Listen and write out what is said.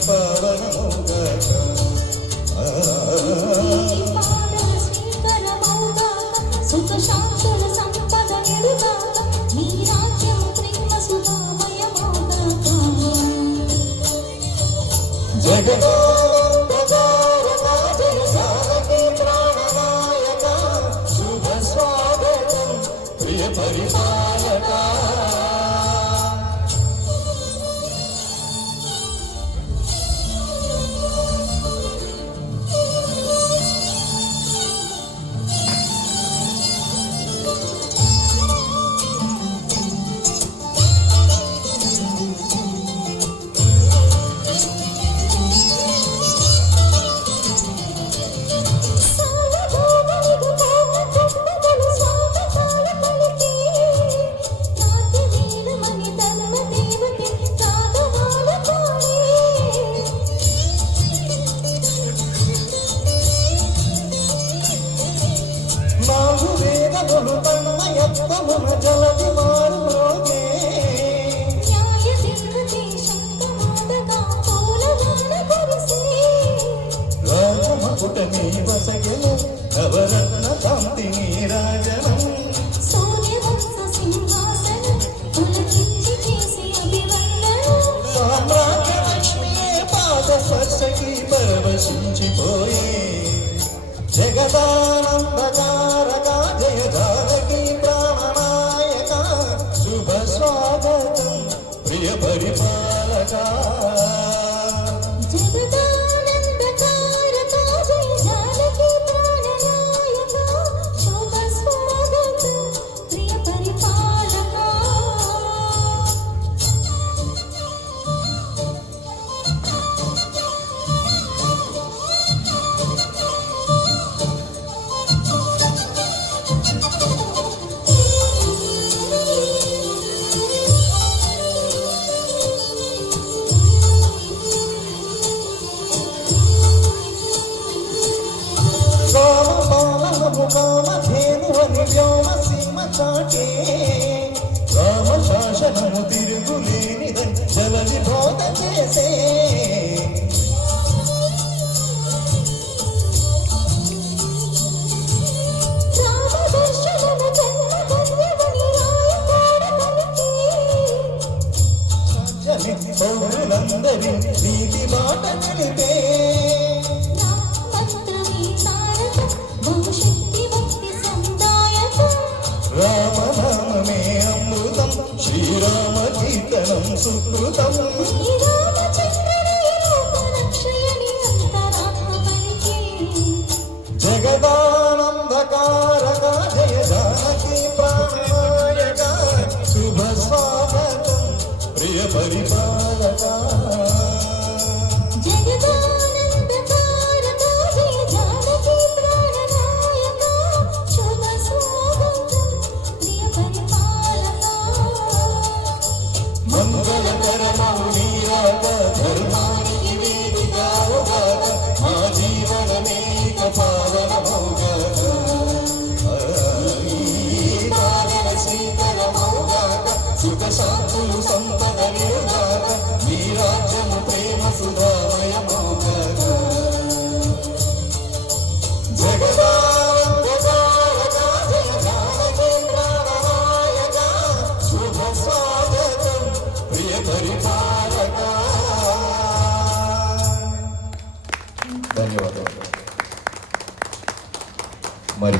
పావనమౌగాక సుఖ శాంతుల సంపద నిడుగాక నీ రాజ్యము ప్రేమ సుధామయమౌగాక జగదో తన్నయత్వమున జలది మారులోగే న్యాయ దివ్యతే శక్తమాదగా పూలవాన కురిసి రాజమకుటమే వసగెను నవరత్న కాంతి నీరాజనం సూర్యవంశ సింహాసనం పులకించి చేసి అభివందనం సామ్రాజ్య లక్ష్మియే పాద స్పర్శకి పరవశించిపోయే జగదానందకారక జయ జానకి ప్రాణనాయక శుభ స్వాగతం ప్రియ పరిపాలక జగదానందకారక జయ జానకి ప్రాణనాయక శుభ స్వాగతం ప్రియ పరిపాలక కామధేనువని వ్యోమ సీమ చాటే రామ శాసనము తిరుగులేనిదని జలది బోధ చేసే పౌరులందరి నీతి బాట నిలిపే రామనామమే అమృతం శ్రీరామ కీర్తనం సుకృతం జగదానందకారక జయ జానకి ప్రాణనాయక శుభ స్వాగతం ప్రియ పరిపాలక మంగళకరమౌ నీరాక ధర్మానికి వేదికావుగాక మా జీవనమేక పావనమౌగాక పావన శ్రీకరమౌగాక సుఖ శాంతులు సంపద నిరుగాక నీ రాజ్యము ప్రేమ సుధామయమౌగాక జగదానందకారక జయ జానకి ప్రాణనాయక శుభ స్వాగతం ప్రియ పరిపాలక ధన్యవాదాలు మరి